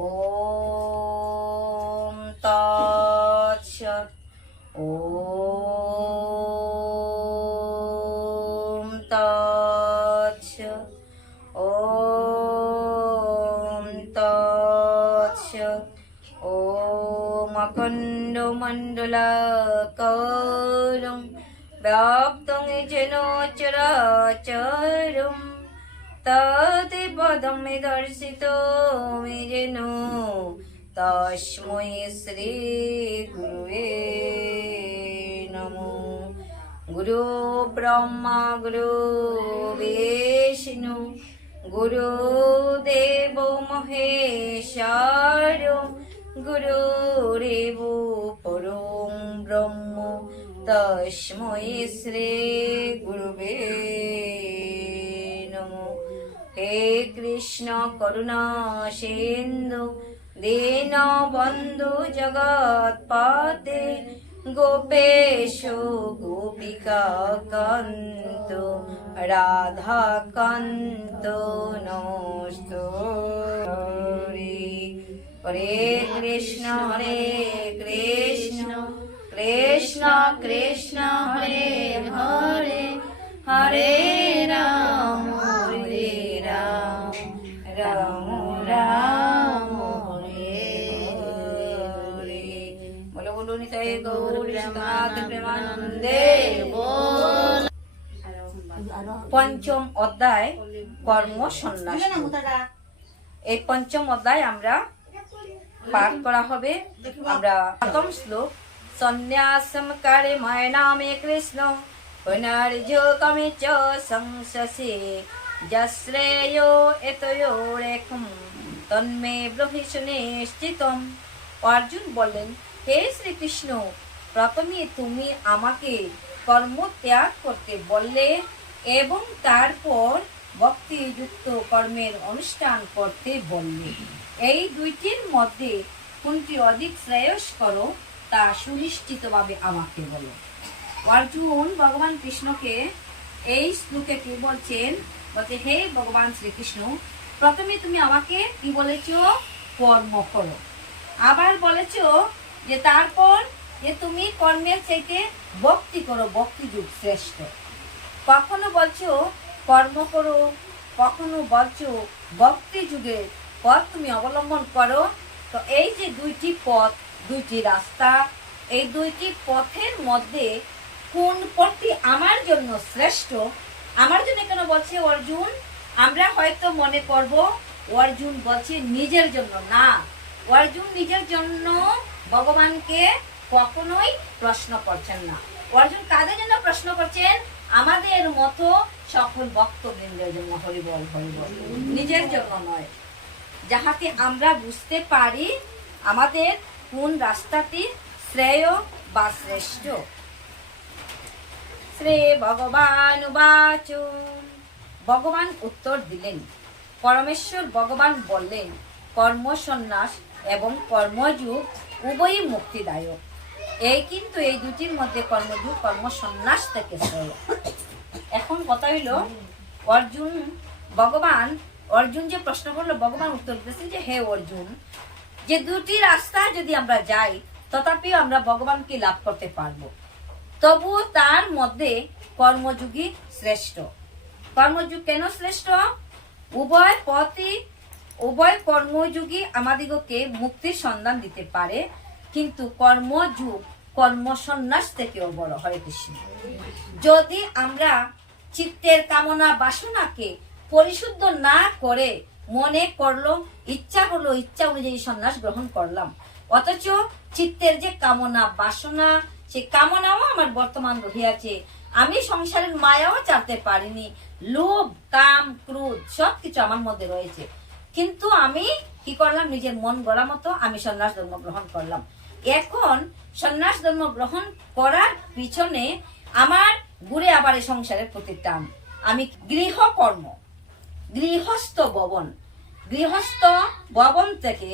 ওম তৎসৎ। ওম তৎসৎ। ওম তৎসৎ। ওম অখণ্ড মণ্ডলাকারং ব্যাপ্তং যেন চরাচরং ততে পদং মে দর্শিতো মে যেন তস্मै শ্রী গুরুবে নমো। গুরু ব্রহ্মা গুরু বিষ্ণু গুরুদেব মহেশ্বর গুরুরেব পরম ব্রহ্ম তস্मै শ্রী গুরুবে নমো। হে কৃষ্ণ করুণা সিন্ধু দীনবন্ধু জগৎপতে গোপেশ গোপিকা কান্ত রাধা কান্ত নমস্তুতে। হরে কৃষ্ণ কৃষ্ণ কৃষ্ণ হরে হরে হরে রাম রাম রাম হরে হরে। বলো বলো নিতাই গৌর জগন্নাথ প্রেমানন্দে বল। পঞ্চম অধ্যায় কর্ম সন্ন্যাস। এই পঞ্চম অধ্যায় আমরা পাঠ করা হবে। আমরা প্রথম শ্লোক সন্ন্যাসম করে ময় নামে কৃষ্ণ পুনর্যোগমে চ সংসসে যশ্রেয়ো এতয়ো রেখম তন্মে ব্রহি সুনিশ্চিতম। অর্জুন বললেন, হে শ্রীকৃষ্ণ, প্রথমে তুমি আমাকে কর্ম ত্যাগ করতে বললে এবং তারপর ভক্তিযুক্ত কর্মের অনুষ্ঠান করতে বললে। এই দুইটির মধ্যে কোনটি অধিক শ্রেয়স্কর তা সুনিশ্চিতভাবে আমাকে বলো। অর্জুন ভগবান কৃষ্ণকে এই শ্লোকে কি বলছেন? বলছে, হে ভগবান শ্রীকৃষ্ণ, প্রথমে তুমি আমাকে কি বলেছ? কর্ম করো। আবার বলেছ যে তারপর যে তুমি কর্মের চাইতে ভক্তি করো, ভক্তিযুগ শ্রেষ্ঠ। কখনো বলছো কর্ম করো, কখনো বলছো ভক্তি যুগের পথ তুমি অবলম্বন করো। তো এই যে দুইটি পথ, দুইটি রাস্তা, এই দুইটি পথের মধ্যে কোন পথটি আমার জন্য শ্রেষ্ঠ? আমার জন্য কেন বলছে অর্জুন? আমরা হয়তো মনে করব অর্জুন বলছে নিজের জন্য। না, অর্জুন নিজের জন্য ভগবানকে কখনোই প্রশ্ন করছেন না। অর্জুন কাদের জন্য প্রশ্ন করছেন? আমাদের মতো সকল ভক্তবৃন্দের জন্য। হরিবল হরিবল, নিজের জন্য নয়। যাহাতে আমরা বুঝতে পারি আমাদের কোন রাস্তাটি শ্রেয় বা শ্রেষ্ঠ। শ্রী ভগবান উবাচ। ভগবান উত্তর দিলেন, পরমেশ্বর ভগবান বললেন, কর্ম সন্ন্যাস এবং কর্মযোগ উভয়ই মুক্তিদায়ক। কিন্তু এই দুটির মধ্যে কর্মযোগ কর্ম সন্ন্যাস থেকে শ্রেয়। এখন কথা হইল অর্জুন যে প্রশ্ন করলো, ভগবান উত্তর দিতেছে যে, হে অর্জুন, যে দুটি রাস্তা যদি আমরা যাই তথাপিও আমরা ভগবানকে লাভ করতে পারবো, তবুও তার মধ্যে কর্মযোগী শ্রেষ্ঠ। কর্মযোগ কেন শ্রেষ্ঠ? উভয় কর্মযোগী আমাদিগকে মুক্তির সন্ধান দিতে পারে, কিন্তু কর্মযোগ কর্ম সন্ন্যাস থেকেও বড়। হরে কৃষ্ণ। যদি আমরা চিত্তের কামনা বাসনাকে পরিশুদ্ধ না করে মনে করলো, ইচ্ছা করলো, ইচ্ছা অনুযায়ী সন্ন্যাস গ্রহণ করলাম, অথচ চিত্তের যে কামনা বাসনা, সে কামনাও আমার বর্তমান রহিয়াছে, আমি সংসারের মায়াও চাইতে পারিনি, লোভ কাম ক্রোধ সবকিছু আমার মধ্যে রয়েছে, কিন্তু আমি কি করলাম? নিজের মন গড়া মতো আমি সন্ন্যাস ধর্ম গ্রহণ করলাম। এখন সন্ন্যাস ধর্ম গ্রহণ করার পিছনে আমার ঘুরে আবার এই সংসারের প্রতি টান। আমি গৃহকর্ম, গৃহস্থ ভবন থেকে,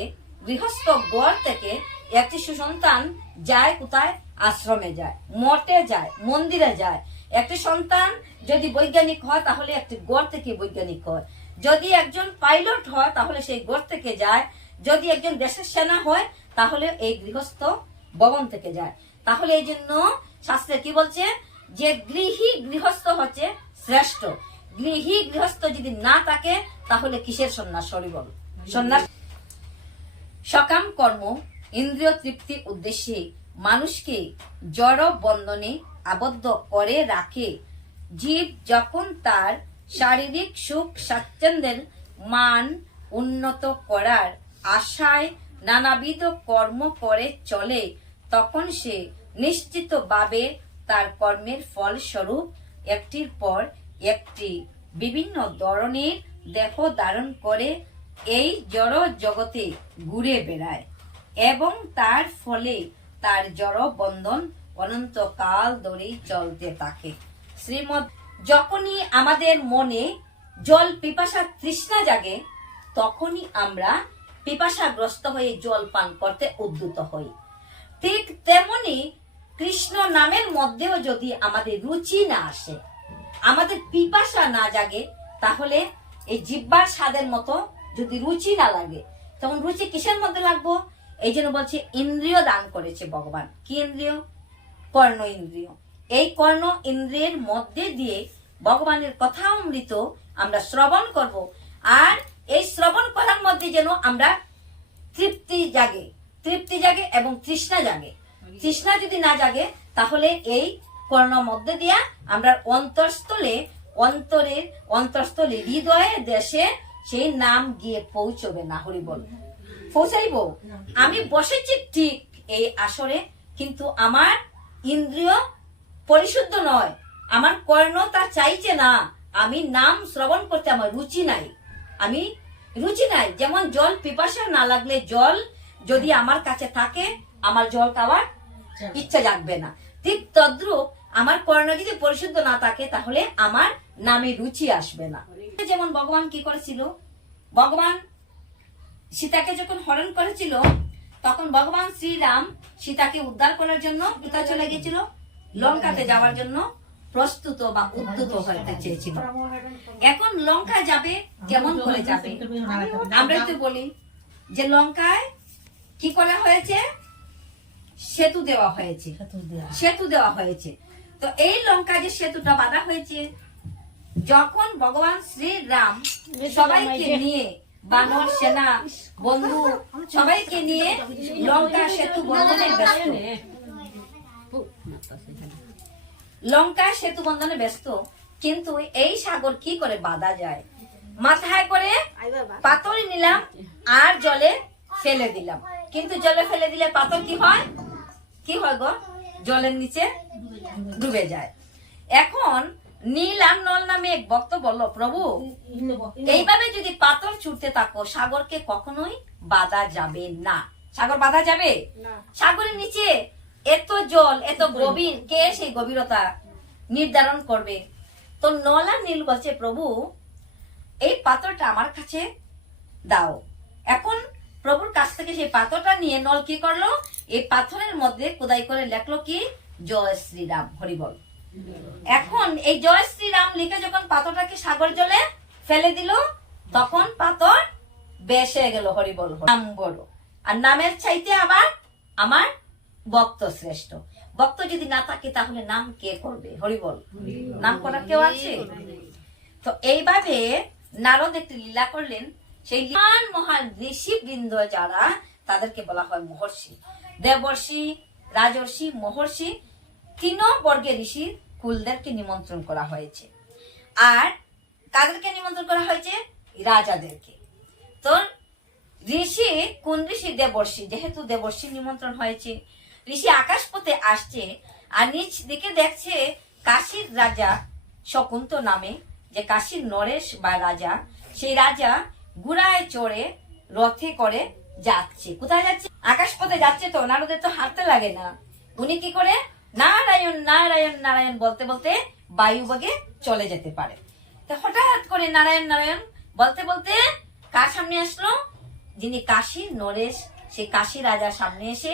গৃহস্থ ঘর থেকে একটি সুসন্তান যায় কোথায়? আশ্রমে যায়, মঠে যায়, মন্দিরে যায়। একটি সন্তান যদি বৈজ্ঞানিক হয় তাহলে একটি ঘর থেকে বৈজ্ঞানিক হয়, যদি একজন পাইলট হয় তাহলে সেই ঘর থেকে যায়, যদি একজন দেশের সেনা হয় তাহলে এই গৃহস্থ ভবন থেকে যায়। তাহলে এই জন্য শাস্ত্রে কি বলছে যে গৃহী গৃহস্থ হচ্ছে শ্রেষ্ঠ। গৃহী গৃহস্থ যদি না থাকে তাহলে কিসের সন্ন্যাস? হরি বল। সন্ন্যাস সকাম কর্ম ইন্দ্রিয় তৃপ্তির উদ্দেশ্যে মানুষকে জড় বন্ধনে আবদ্ধ করে রাখে। জীব যখন তার শারীরিক সুখ স্বাচ্ছন্দ্যের মান উন্নত করার আশায় নানাবিধ কর্ম করে চলে, তখন সে নিশ্চিতভাবে তার কর্মের ফলস্বরূপ একটির পর একটি বিভিন্ন ধরনের দেহ ধারণ করে এই জড় জগতে ঘুরে বেড়ায় এবং তার ফলে তার জড় বন্ধন অনন্তকাল ধরে চলতে থাকে। শ্রীমদ যখনই আমাদের মনে জল পিপাসা তৃষ্ণা জাগে তখনই আমরা পিপাসাগ্রস্ত হয়ে জল পান করতে উদ্যত হই। ঠিক তেমনি কৃষ্ণ নামের মধ্যেও যদি আমাদের রুচি না আসে, আমাদের পিপাসা না জাগে, তাহলে এই জিহ্বার স্বাদের মতো যদি রুচি না লাগে, তখন রুচি কিসের মধ্যে লাগবো? এই জন্য বলছে ইন্দ্রিয় দান করেছে ভগবান। কি ইন্দ্রিয়? কর্ণ ইন্দ্রিয়। এই কর্ণ ইন্দ্রিয়ের মধ্যে দিয়ে ভগবানের কথা অমৃত আমরা শ্রবণ করব। আর এই শ্রবণ করার মধ্যে যেন আমরা তৃপ্তি জাগে এবং তৃষ্ণা জাগে। তৃষ্ণা যদি না জাগে তাহলে এই কর্ণ মধ্যে দিয়া আমরা অন্তরস্থলে হৃদয়ে দেশে সেই নাম গিয়ে পৌঁছবে না। হরি বল। পৌঁছাইব। আমি বসেছি ঠিক এই আসরে, কিন্তু আমার ইন্দ্রিয় পরিশুদ্ধ নয়, আমার কর্ণ তা চাইছে না, আমি নাম শ্রবণ করতে আমার রুচি নাই। যেমন জল পিপাসা না লাগলে, জল যদি আমার কাছে থাকে আমার জল খাওয়ার ইচ্ছা জাগবে না। ঠিক তদ্রূপ আমার কর্ণ যদি পরিশুদ্ধ না থাকে তাহলে আমার নামে রুচি আসবে না। যেমন ভগবান কি করেছিল, ভগবান সীতাকে যখন হরণ করেছিল তখন ভগবান শ্রীরাম সীতাকে উদ্ধার করার জন্য কোথায় চলে গেছিল? লঙ্কাতে যাওয়ার জন্য প্রস্তুত বা উদ্যত হতে চেয়েছিল। এখন লঙ্কা যাবে, কেমন করে যাবে? আমরা তো বলি যে লঙ্কায় কি করা হয়েছে? সেতু দেওয়া হয়েছে। তো এই লঙ্কা যে সেতুটা বাঁধা হয়েছে, যখন ভগবান শ্রীরাম সবাইকে নিয়ে, বানর সেনা বন্ধু সবাইকে নিয়ে লঙ্কা সেতু বন্ধনে ব্যস্ত, কিন্তু এই সাগর কি করে বাঁধা যায়? মাথায় করে পাথর নিলাম আর জলে ফেলে দিলাম, কিন্তু জলে ফেলে দিলে পাথর কি হয় গো? জলের নিচে ডুবে যায়। এখন নীল আর নল নামে এক ভক্ত বলল, প্রভু এইভাবে যদি পাথর ছুটতে থাকো সাগরকে কখনোই বাঁধা যাবে না। সাগর বাঁধা যাবে? সাগরের নিচে এত জল, এত গভীর, কে সেই গভীরতা নির্ধারণ করবে? তো নল আর নীল বলছে, প্রভু এই পাথরটা আমার কাছে দাও। এখন প্রভুর কাছ থেকে সেই পাথরটা নিয়ে নল কি করলো? এই পাথরের মধ্যে খোদাই করে লেখলো কি? জয় শ্রীরাম। হরি বল। এখন এই জয় শ্রীরাম লিখে যখন পাথরটাকে সাগর জলে ফেলে দিল, তখন পাথর বেসে গেল। হরি বল। নাম বড়, আর নামের চাইতে আবার আমার ভক্ত শ্রেষ্ঠ। ভক্ত যদি না থাকে তাহলে নাম কে করবে? হরি বল। নাম করার কেউ আছে? তো এইভাবে নারদ একটি লীলা করলেন। সেই মহান ঋষি বৃন্দ যারা, তাদেরকে বলা হয় মহর্ষি। দেবর্ষি, রাজর্ষি, মহর্ষি, তিন বর্গের ঋষির কুলদেরকে নিমন্ত্রণ করা হয়েছে। আর কাদেরকে নিমন্ত্রণ করা হয়েছে? রাজাদেরকে। তো ঋষি, কোন ঋষি? দেবর্ষি। যেহেতু দেবর্ষি নিমন্ত্রণ হয়েছে, ঋষি আকাশ পথে আসছে আর নিচ দিকে দেখছে কাশীর রাজা শকুন্ত নামে, যে কাশীর নরেশ বা রাজা, সেই রাজা ঘোড়ায় চড়ে রথে করে যাচ্ছে। কোথায় যাচ্ছে? আকাশ পথে যাচ্ছে। তো নারদের তো হাঁটতে লাগে না, উনি কি করে নারায়ণ নারায়ণ নারায়ণ বলতে বলতে বায়ুবেগে চলে যেতে পারে। তো হঠাৎ করে নারায়ণ নারায়ণ বলতে বলতে কার সামনে আসলো? যিনি কাশীর নরেশ, সেই কাশী রাজার সামনে এসে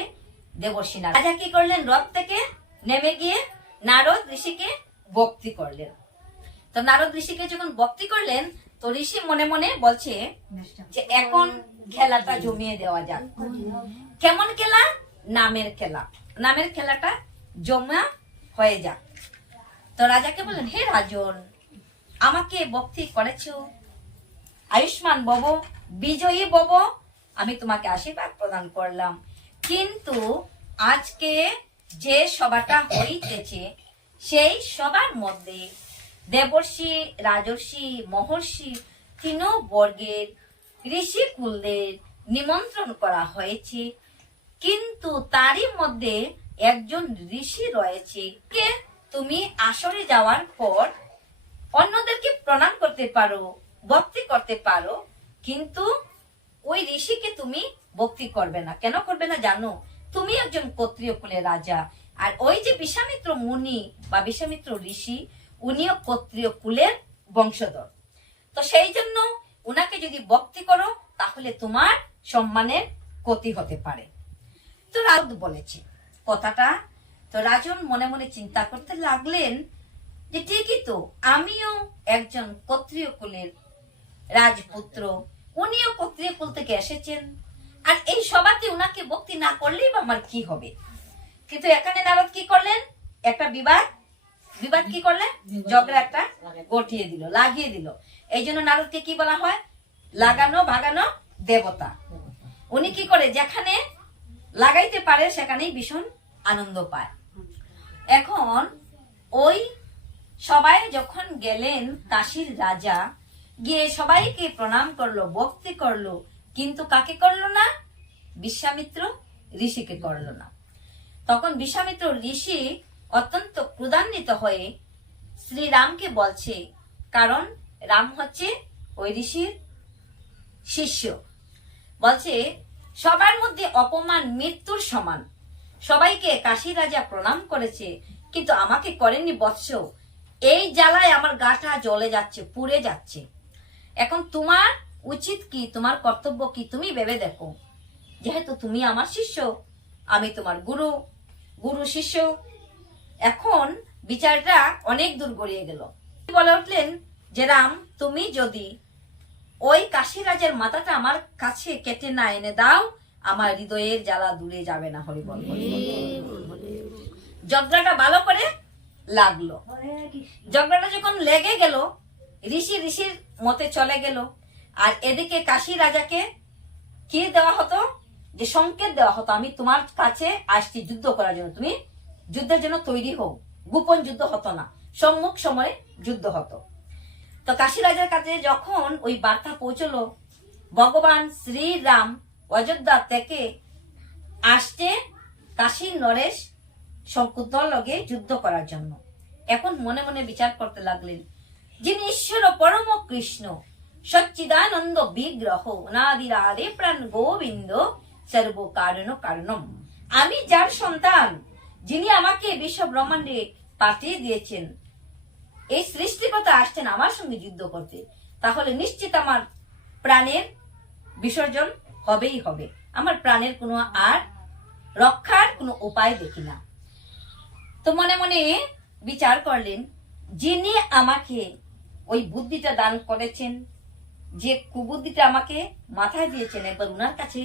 দেবর্ষি রাজা কি করলেন? রথ থেকে নেমে গিয়ে নারদ ঋষিকে ভক্তি করলেন। তো নারদ ঋষিকে যখন ভক্তি করলেন, তো ঋষি মনে মনে বলছে যে এখন খেলাটা জমিয়ে দেওয়া যাক। কেমন খেলা? নামের খেলা। নামের খেলাটা জমা হয়ে যাক। তো রাজাকে বললেন, হে রাজন, আমাকে ভক্তি করেছো, আয়ুষ্মান ভব, বিজয়ী ভব, আমি তোমাকে আশীর্বাদ প্রদান করলাম। কিন্তু আজকে যে সভাটা হইতেছে সেই সবার মধ্যে দেবর্ষি, রাজর্ষি, মহর্ষি তিন বর্গের ঋষি কুলদের নিমন্ত্রণ করা হয়েছে, কিন্তু তারই মধ্যে একজন ঋষি রয়েছে কে তুমি আসরে যাওয়ার পর অন্যদেরকে প্রণাম করতে পারো, ভক্তি করতে পারো, কিন্তু ওই ঋষিকে তুমি ভক্তি করবে না। কেন করবে না জানো? তুমি একজন ক্ষত্রিয় কুলের রাজা, আর ওই যে বিশ্বামিত্র মুনি বা বিশ্বামিত্র ঋষি, উনিও ক্ষত্রিয় কুলের বংশধর। তো সেই জন্য উনাকে যদি ভক্তি করো তাহলে তোমার সম্মানের ক্ষতি হতে পারে। তো রাজ বলেছে কথাটা। তো রাজন মনে মনে চিন্তা করতে লাগলেন যে ঠিকই তো, আমিও একজন ক্ষত্রিয় কুলের রাজপুত্র, উনিও ক্ষত্রিয় কুল থেকে এসেছেন, আর এই সভাতে উনাকে ভক্তি না করলেই বা আমার কি হবে। কিন্তু এখানে নারদ কি করলেন? একটা বিবাদ কি করলেন? ঝগড়া একটা গঠিয়ে দিল, লাগিয়ে দিল। এই জন্য নারদকে কি বলা হয়? লাগানো ভাগানো দেবতা। উনি কি করে? যেখানে লাগাইতে পারে সেখানেই ভীষণ আনন্দ পায়। এখন ওই সবাই যখন গেলেন, কাশীর রাজা গিয়ে সবাইকে প্রণাম করলো, ভক্তি করলো, কিন্তু কাকে করলো না? বিশ্বামিত্র ঋষিকে করলো না। তখন বিশ্বামিত্র ঋষি অত্যন্ত ক্রোধান্বিত হয়ে শ্রীরামকে বলছে, কারণ রাম হচ্ছে ওই ঋষির শিষ্য, বলছে সবার মধ্যে অপমান মৃত্যুর সমান। সবাইকে কাশী রাজা প্রণাম করেছে, কিন্তু আমাকে করেননি বৎস। এই জ্বালায় আমার গাটা জ্বলে যাচ্ছে, পুড়ে যাচ্ছে। এখন তোমার উচিত কি, তোমার কর্তব্য কি, তুমি ভেবে দেখো। যেহেতু তুমি আমার শিষ্য, আমি তোমার গুরু, গুরু শিষ্য। এখন বিচারটা অনেক দূর গড়িয়ে গেল। বলে উঠলেন যে রাম, তুমি যদি ওই কাশী রাজের মাথাটা আমার কাছে কেটে না এনে দাও, আমার হৃদয়ের জ্বালা দূরে যাবে না। হরি বল। ঝগড়াটা ভালো করে লাগলো। ঝগড়াটা যখন লেগে গেল, ঋষির মতে চলে গেল, আর এদিকে কাশী রাজাকে কি দেওয়া হতো? যে সংকেত দেওয়া হতো, আমি তোমার কাছে আসছি যুদ্ধ করার জন্য, তুমি যুদ্ধের জন্য তৈরি হও। গোপন যুদ্ধ হতো না, সম্মুখ সময়ে যুদ্ধ হতো। তো কাশী রাজার কাছে যখন ওই বার্তা পৌঁছলো, ভগবান শ্রীরাম অযোধ্যা থেকে আসছে কাশীর নরেশ শঙ্কুতল লগে যুদ্ধ করার জন্য। এখন মনে মনে বিচার করতে লাগলেন, যিনি ঈশ্বর পরম কৃষ্ণ সচ্চিদানন্দ বিগ্রহ, অনাদিরাদে প্রাণ গোবিন্দ সর্ব কারণ কারণম, আমি যার সন্তান, যিনি আমাকে বিশ্ব ব্রহ্মাণ্ডে পাঠিয়ে দিয়েছেন, এই সৃষ্টিকর্তা আসছেন আমার সঙ্গে যুদ্ধ করতে, তাহলে নিশ্চিত আমার প্রাণের বিসর্জন হবেই হবে। আমার প্রাণের কোনো আর রক্ষার কোনো উপায় দেখি না। তো মনে মনে বিচার করলেন, যিনি আমাকে ওই বুদ্ধিটা দান করেছেন, যে কুবুদ্ধিটা আমাকে মাথায় দিয়েছেন, একবার উনার কাছে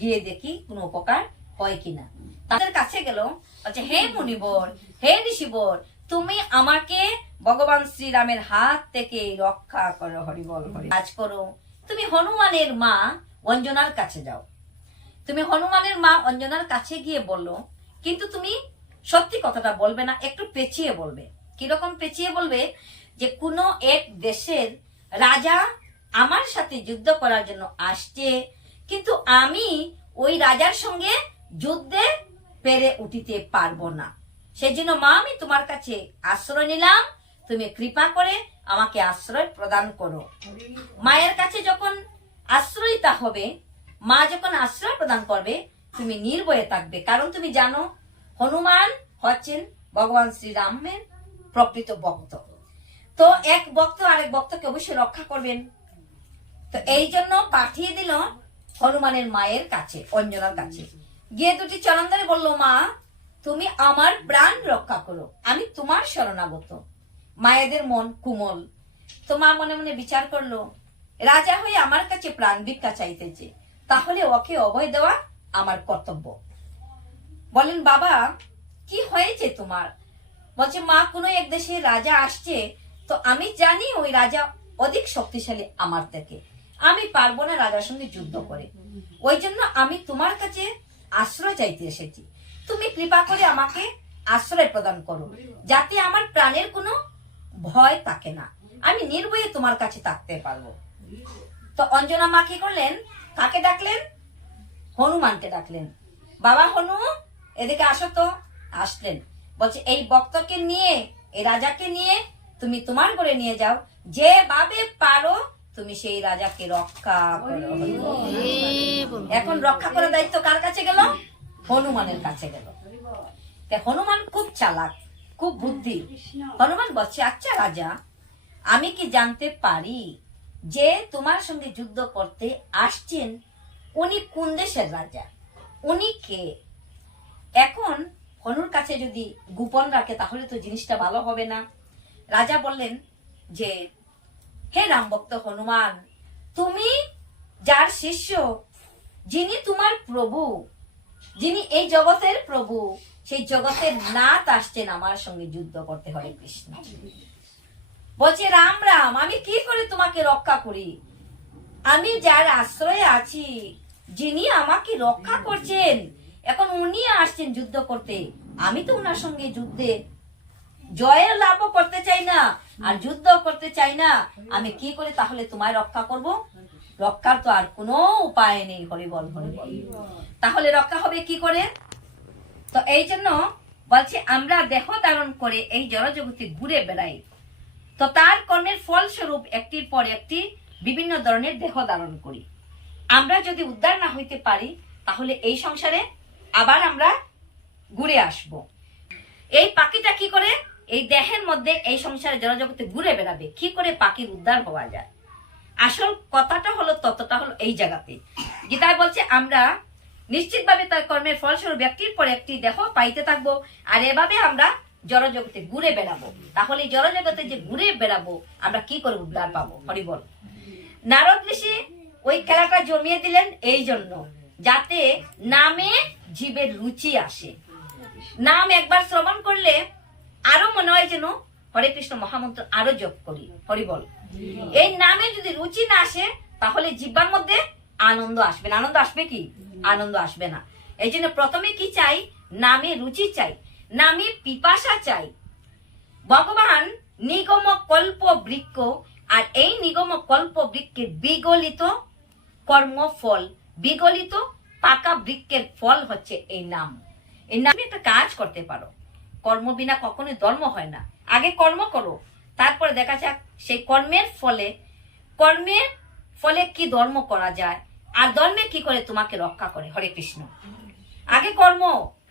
গিয়ে দেখি কোনো উপকার হয় কিনা। তাদের কাছে গেল, বলছে, হে মুনিবর, হে ঋষিবর, তুমি আমাকে ভগবান শ্রীরামের হাত থেকে রক্ষা করো। হরি বল। হরি। কাজ করো, তুমি হনুমানের মা অঞ্জনার কাছে যাও। তুমি হনুমানের মা অঞ্জনার কাছে গিয়ে বললো, কিন্তু তুমি সত্যি কথাটা বলবে না, একটু পেঁচিয়ে বলবে। কিরকম পেঁচিয়ে বলবে? যে কোনো এক দেশের রাজা আমার সাথে যুদ্ধ করার জন্য আসছে, কিন্তু আমি ওই রাজার সঙ্গে যুদ্ধে পেরে উঠিতে পারবো না। সেই জন্য মা, আমি তোমার কাছে আশ্রয় নিলাম, তুমি কৃপা করে আমাকে আশ্রয় প্রদান করো। মায়ের কাছে যখন আশ্রয়িতা হবে, মা যখন আশ্রয় প্রদান করবে, তুমি নির্ভয়ে থাকবে, কারণ তুমি জানো হনুমান হচ্ছেন ভগবান শ্রীরামের প্রকৃত ভক্ত। তো এক ভক্ত আরেক ভক্তকে অবশ্যই রক্ষা করবেন। তো এই জন্য পাঠিয়ে দিল হনুমানের মায়ের কাছে, অঞ্জনার কাছে। গিয়ে দুটি চরণ ধরে বললো, মা, তুমি আমার প্রাণ রক্ষা করো, আমি তোমার শরণাগত। মায়েদের মন কুমল। তো মা মনে মনে বিচার করলো রাজা হয়ে আমার কাছে প্রাণ ভিক্ষা চাইতেছে, তাহলে ওকে অভয় দেওয়া আমার কর্তব্য। বলেন বাবা কি হয়েছে তোমার? বলছে মা, কোনো এক দেশে রাজা আসছে, তো আমি জানি ওই রাজা অধিক শক্তিশালী আমার থেকে, আমি পারবো না রাজার সঙ্গে যুদ্ধ করে, ওই জন্য আমি তোমার কাছে আশ্রয় চাইতে এসেছি। তুমি কৃপা করে আমাকে আশ্রয় প্রদান করো, যাতে আমার প্রাণের কোনো ভয় থাকে না, আমি নির্ভয়ে তোমার কাছে থাকতে পারবো। তো অঞ্জনা মা কি করলেন? কাকে ডাকলেন? হনুমানকে ডাকলেন। বাবা হনু, এদিকে আসো তো। আসলেন। বলছে এই ভক্তকে নিয়ে, এই রাজাকে নিয়ে তুমি তোমার ঘরে নিয়ে যাও, যেভাবে পারো তুমি সেই রাজাকে রক্ষা করো। এখন রক্ষা করার দায়িত্ব কার কাছে গেল? হনুমানের কাছে গেল। হনুমান খুব চালাক, খুব বুদ্ধি। হনুমান বলছে আচ্ছা রাজা, আমি কি জানতে পারি যে তোমার সঙ্গে যুদ্ধ করতে আসছেন উনি কোন দেশের রাজা, উনি কে? এখন হনুর কাছে যদি গোপন রাখে তাহলে তো জিনিসটা ভালো হবে না। রাজা বললেন যে হে রামভক্ত হনুমান, তুমি যার শিষ্য, যিনি তোমার প্রভু, যিনি এই জগতের প্রভু, সেই জগতের নাথ আসছেন আমার সঙ্গে যুদ্ধ করতে। হরে কৃষ্ণ। বলছে রাম রাম, আমি কি করে তোমাকে রক্ষা করি? আমি যার আশ্রয়ে আছি, যিনি আমাকে রক্ষা করছেন, এখন উনি আসছেন যুদ্ধ করতে, আমি তো উনার সঙ্গে যুদ্ধে জয়ের লাভ করতে চাই না, আর যুদ্ধ করতে চাই না, আমি কি করে তাহলে তোমায় রক্ষা করব? রক্ষার তো আর কোনো উপায় নেই। হরি বল হরি বল। তাহলে রক্ষা হবে কি করে? তো এই জন্য বলছে আমরা দেহ ধারণ করে এই জড়জগতে ঘুরে বেড়াই, তো তার কর্মের ফলস্বরূপ একটির পর একটি বিভিন্ন ধরনের দেহ ধারণ করি। আমরা যদি উদ্ধার না হইতে পারি তাহলে এই সংসারে আবার আমরা ঘুরে আসব। এই পাখিটা কি করে এই দেহের মধ্যে এই সংসারে জড়জগতে ঘুরে বেড়াবে? কি করে পাখির উদ্ধার হওয়া যায়? আসল কথাটা হলো, তত্ত্বটা হলো এই জায়গাতে। গীতায় বলছে আমরা নিশ্চিতভাবে তার কর্মের ফলস্বরূপ ব্যক্তির পর একটি দেহ পাইতে থাকবো, আর এভাবে আমরা জড়জগতে ঘুরে বেড়াবো। তাহলে জড়জগতে যে ঘুরে বেড়াবো আমরা কি করে উদ্ধার পাবো? হরি বল। নারদ ঋষি ওই খেলাটা জমিয়ে দিলেন এই জন্য, যাতে নামে জীবের রুচি আসে। নাম একবার শ্রবণ করলে আরো মনে হয় যেন হরে কৃষ্ণ মহামন্ত্র আরো জপ করি। হরি বল। এই নামে যদি রুচি না আসে তাহলে জিহ্বার মধ্যে আনন্দ আসবে না। আনন্দ আসবে কি? আনন্দ আসবে না। এই জন্য প্রথমে কি চাই? নামে রুচি চাই, নামে পিপাসা চাই। ভগবান নিগম কল্প বৃক্ষ, আর এই নিগম কল্প বৃক্ষের বিগলিত কর্মফল, বিগলিত পাকা বৃক্ষের ফল হচ্ছে এই নাম। এই নামে একটা কাজ করতে পারো। কর্ম বিনা কখনোই ধর্ম হয় না। আগে কর্ম করো, তারপরে দেখা যাক সেই কর্মের ফলে কি ধর্ম করা যায়, আর ধর্মে কি করে তোমাকে রক্ষা করে। হরে কৃষ্ণ। আগে কর্ম,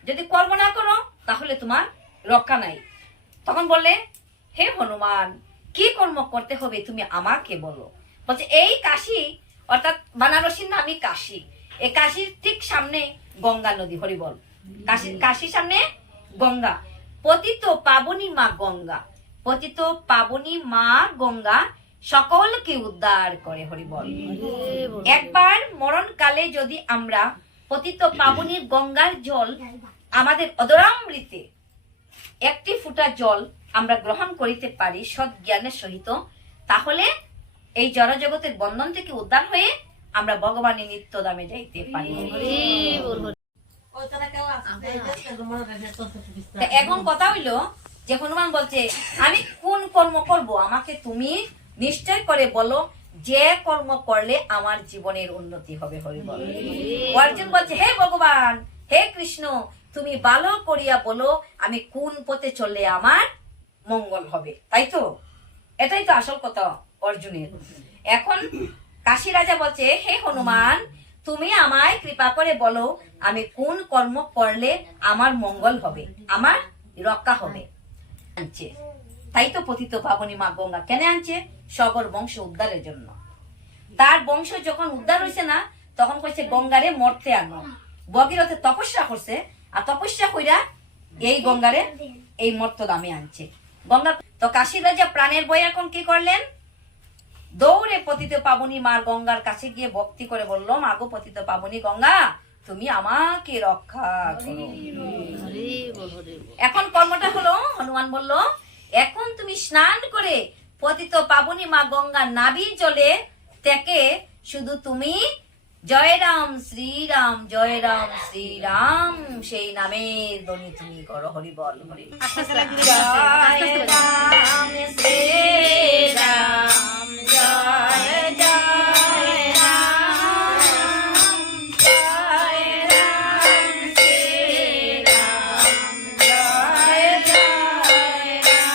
যদি কর্ম না করো তাহলে তোমার রক্ষা নাই। তখন বললে হে হনুমান, কি কর্ম করতে হবে তুমি আমাকে বলো। বলছে এই কাশী, অর্থাৎ বানারসির নামই কাশী, এই কাশীর ঠিক সামনে গঙ্গা নদী। হরি বল। কাশীর সামনে গঙ্গা, পতিত পাবনী মা গঙ্গা, পতিত পাবনী মা গঙ্গা সকলকে উদ্ধার করে। হরি বল। একবার মরণকালে যদি আমরা পতিত পাবনী গঙ্গার জল আমাদের অদরামৃতে একটি ফুটা জল আমরা গ্রহণ করিতে পারি সৎ জ্ঞানের সহিত, তাহলে এই জড়জগতের বন্ধন থেকে উদ্ধার হয়ে আমরা ভগবানের নিত্য ধামে যাইতে পারি। এখন কথা হইল যে হনুমান বলছে আমি কোন কর্ম করব, আমাকে তুমি নিশ্চয় করে বলো, যে কর্ম করলে আমার জীবনের উন্নতি হবে। হরি বল। অর্জুন বলছে হে ভগবান, হে কৃষ্ণ, তুমি ভালো করিয়া বলো আমি কোন পথে চললে আমার মঙ্গল হবে। তাই তো, এটাই তো আসল কথা অর্জুনের। এখন কাশী রাজা বলছে হে হনুমান, তুমি আমায় কৃপা করে বলো আমি কোন কর্ম করলে আমার মঙ্গল হবে, আমার রক্ষা হবে। আনছে, তাই তো পতিত পাবনী মা গঙ্গা কেন আনছে? সগর বংশ উদ্ধারের জন্য। তার বংশ যখন উদ্ধার হয়েছে না, তখন কইছে গঙ্গারে মরতে আনো। ভগীরথে তপস্যা করছে, আর তপস্যা কইরা এই গঙ্গারে এই মর্ত দামে আনছে। গঙ্গা তো কাশী রাজা প্রাণের বই এখন কি করলেন? দৌড়ে পতিত পাবনী মার গঙ্গার কাছে গিয়ে ভক্তি করে বলল, মাগো পতিত পাবনী গঙ্গা, তুমি আমাকে রক্ষা করো। এখন কর্মটা হলো, হনুমান বলল, এখন তুমি স্নান করে পতিত পাবনী মা গঙ্গার নাভির জলে থেকে শুধু তুমি জয় রাম শ্রীরাম, জয় রাম শ্রীরাম সেই নামের ধ্বনি তুমি করো। হরি বল, হরি বল। জয় রাম শ্রীরাম, জয় জয় রাম, জয় রাম শ্রীরাম, জয় জয় রাম।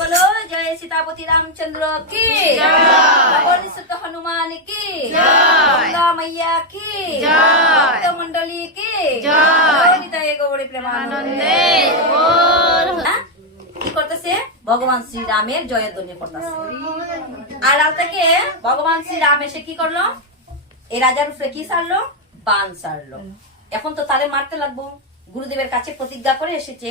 बोलो जय सीतापति रामचंद्र की जय, सुत हनुमान की जय, गंगा मैया की जय, भक्त मंडली की जय, गौरी प्रेमानंदे কি করতেছে? ভগবান শ্রীরামের জয়ের ধ্বনি করতেছে। আর রাত থেকে ভগবান শ্রীরাম এসে কি করলো? এই রাজার উপরে কি ছাড়লো? বান ছাড়লো। এখন তো তারে মারতে লাগবো। গুরুদেবের কাছে প্রতিজ্ঞা করে এসেছে,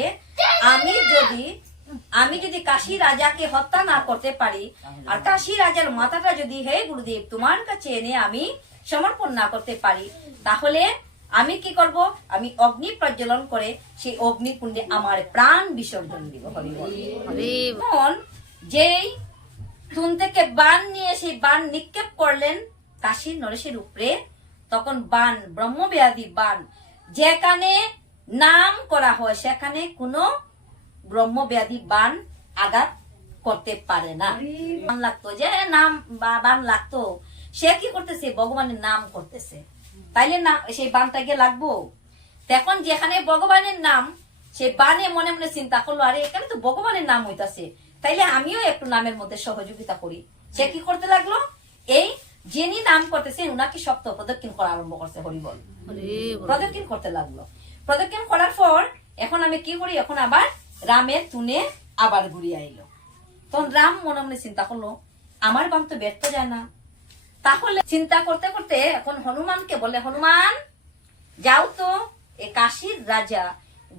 আমি যদি কাশী রাজাকে হত্যা না করতে পারি, আর কাশী রাজার মাথাটা যদি হে গুরুদেব তোমার কাছে এনে আমি সমর্পণ না করতে পারি, তাহলে আমি কি করব? আমি অগ্নি প্রজ্বলন করে সেই অগ্নিকুণ্ডে আমার প্রাণ বিসর্জন দিব। হরি বল। তখন যেই তুন থেকে বান নিয়ে সেই বান নিক্ষেপ করলেন কাশীর নরেশের উপরে, তখন বান ব্রহ্মব্যাধি বান, যেখানে নাম করা হয় সেখানে কোনো ব্রহ্মব্যাধি বান আঘাত করতে পারে না। বান লাগতো, যে নাম বান লাগতো, সে কি করতেছে? ভগবানের নাম করতেছে, তাইলে না সেই বানটাকে লাগবো। তখন যেখানে ভগবানের নাম, সে বানে মনে মনে চিন্তা করলো, আরে এখানে তো ভগবানের নাম হইতাছে, তাইলে আমিও একটু নামের মধ্যে সহযোগিতা করি। সে কি করতে লাগলো? এই যিনি নাম করতেছেন উনাকে সপ্তাহ প্রদক্ষিণ করা আরম্ভ করছে। হরি বল। প্রদক্ষিণ করতে লাগলো। প্রদক্ষিণ করার পর এখন আমি কি করি? এখন আবার রামের তুনে আবার ঘুরিয়ে আইলো। তখন রাম মনে মনে চিন্তা করলো, আমার বান তো ব্যর্থ যায় না। তাহলে চিন্তা করতে করতে এখন হনুমানকে বলে, হনুমান যাও তো, এ কাশীর রাজা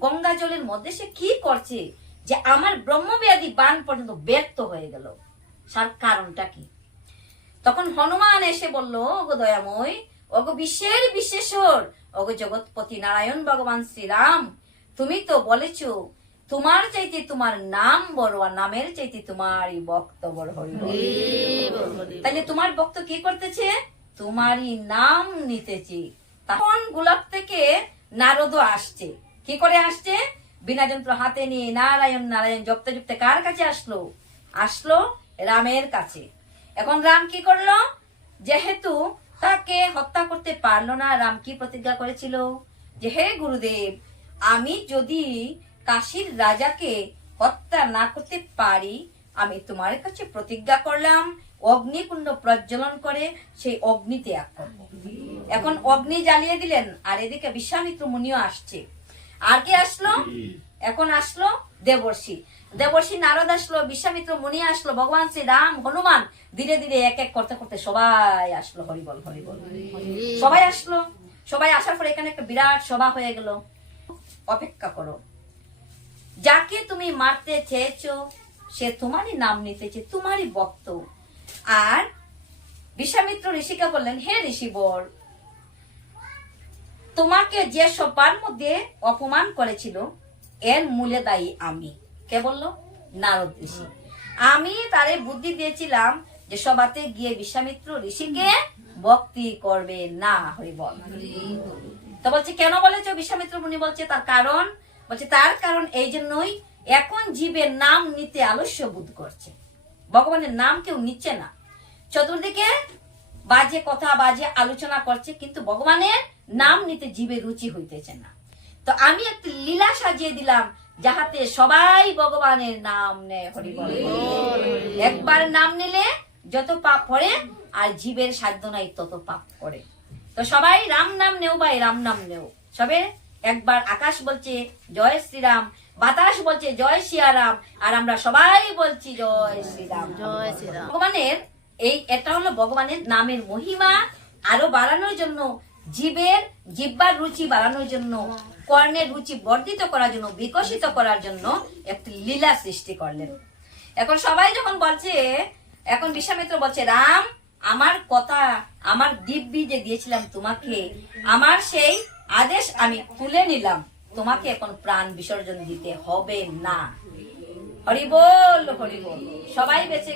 গঙ্গা জলের মধ্যে সে কি করছে যে আমার ব্রহ্মব্যাধি বান পর্যন্ত ব্যর্থ হয়ে গেল, তার কারণটা কি? তখন হনুমান এসে বলল, ওগো দয়াময়, ওগো বিশ্বের বিশ্বেশ্বর, ওগো জগৎপতি নারায়ণ ভগবান শ্রীরাম, তুমি তো বলেছ তোমার চাইতে তোমার নাম বড়, আর নামের চাইতে তোমারই ভক্ত বড়। হরি বল। তাহলে তোমার ভক্ত কি করতেছে? তোমারই নাম নিতেছে। তখন গোলাপ থেকে নারদ আসছে। কি করে আসছে? বিনা যন্ত্র হাতে নিয়ে নারায়ণ নারায়ণ জপতে জপতে কার কাছে আসলো? আসলো রামের কাছে। এখন রাম কি করলো? যেহেতু তাকে হত্যা করতে পারলো না, রাম কি প্রতিজ্ঞা করেছিল? যে হে গুরুদেব, আমি যদি কাশীর রাজাকে হত্যা না করতে পারি, আমি তোমার কাছে প্রতিজ্ঞা করলাম অগ্নিকুণ্ড প্রজ্বলন করে সেই অগ্নি ত্যাগ করব। এখন অগ্নি জ্বালিয়ে দিলেন, আর এদিকে বিশ্বামিত্র মুনিও আসছে। আর কে আসলো? এখন আসলো দেবর্ষি। দেবর্ষি নারদ আসলো, বিশ্বামিত্র মুনি আসলো, ভগবান শ্রী রাম, হনুমান, ধীরে ধীরে এক এক করতে করতে সবাই আসলো। হরিবল হরিবল। সবাই আসলো। সবাই আসার পর এখানে একটা বিরাট সভা হয়ে গেল। অপেক্ষা করো, যাকে তুমি মারতে চেয়েছো সে তোমারই নাম নিতেছে, তোমারই ভক্ত। আর বিশ্বামিত্র ঋষিকে বললেন, হে ঋষিবর, তোমাকে যে সবার মধ্যে অপমান করেছিল এর মূলে দায়ী আমি। কে বললো? নারদ ঋষি। আমি তারে বুদ্ধি দিয়েছিলাম যে সভাতে গিয়ে বিশ্বামিত্র ঋষিকে ভক্তি করবে না। হরি বল। তো বলছে কেন বলেছো? বিশ্বামিত্র মুনি বলছে তার কারণ, বলছে তার কারণ এই জন্যই এখন জীবের নাম নিতে আলস্য বোধ করছে। ভগবানের নাম কেউ নিচ্ছে না, চতুর্দিকে বাজে কথা বাজে আলোচনা করছে, কিন্তু ভগবানের নাম নিতে জীবে রুচি হইতেছে না। তো আমি একটি লীলা সাজিয়ে দিলাম যাহাতে সবাই ভগবানের নাম নেয়। হরি বল। একবার নাম নিলে যত পাপ পড়ে, আর জীবের সাধ্য নাই তত পাপ করে। তো সবাই রাম নাম নেও ভাই, রাম নাম নেও। সবে একবার আকাশ বলছে জয় শ্রীরাম, বাতাস বলছে জয় সিয়ারাম, আর আমরা সবাই বলছি জয় শ্রীরাম জয় শ্রীরাম। ভগবানের এটা হলো ভগবানের নামের মহিমা আরো বাড়ানোর জন্য, জীবের জিহ্বার রুচি বাড়ানোর জন্য, কর্ণের রুচি বর্ধিত করার জন্য, বিকশিত করার জন্য একটি লীলা সৃষ্টি করলেন। এখন সবাই যখন বলছে, এখন বিশ্বামিত্র বলছে রাম, আমার কথা, আমার দিব্যি যে দিয়েছিলাম তোমাকে, আমার সেই আদেশ আমি তুলে নিলাম, তোমাকে এখন প্রাণ বিসর্জন দিতে হবে না। হরি বল হরি বল। সবাই বেঁচে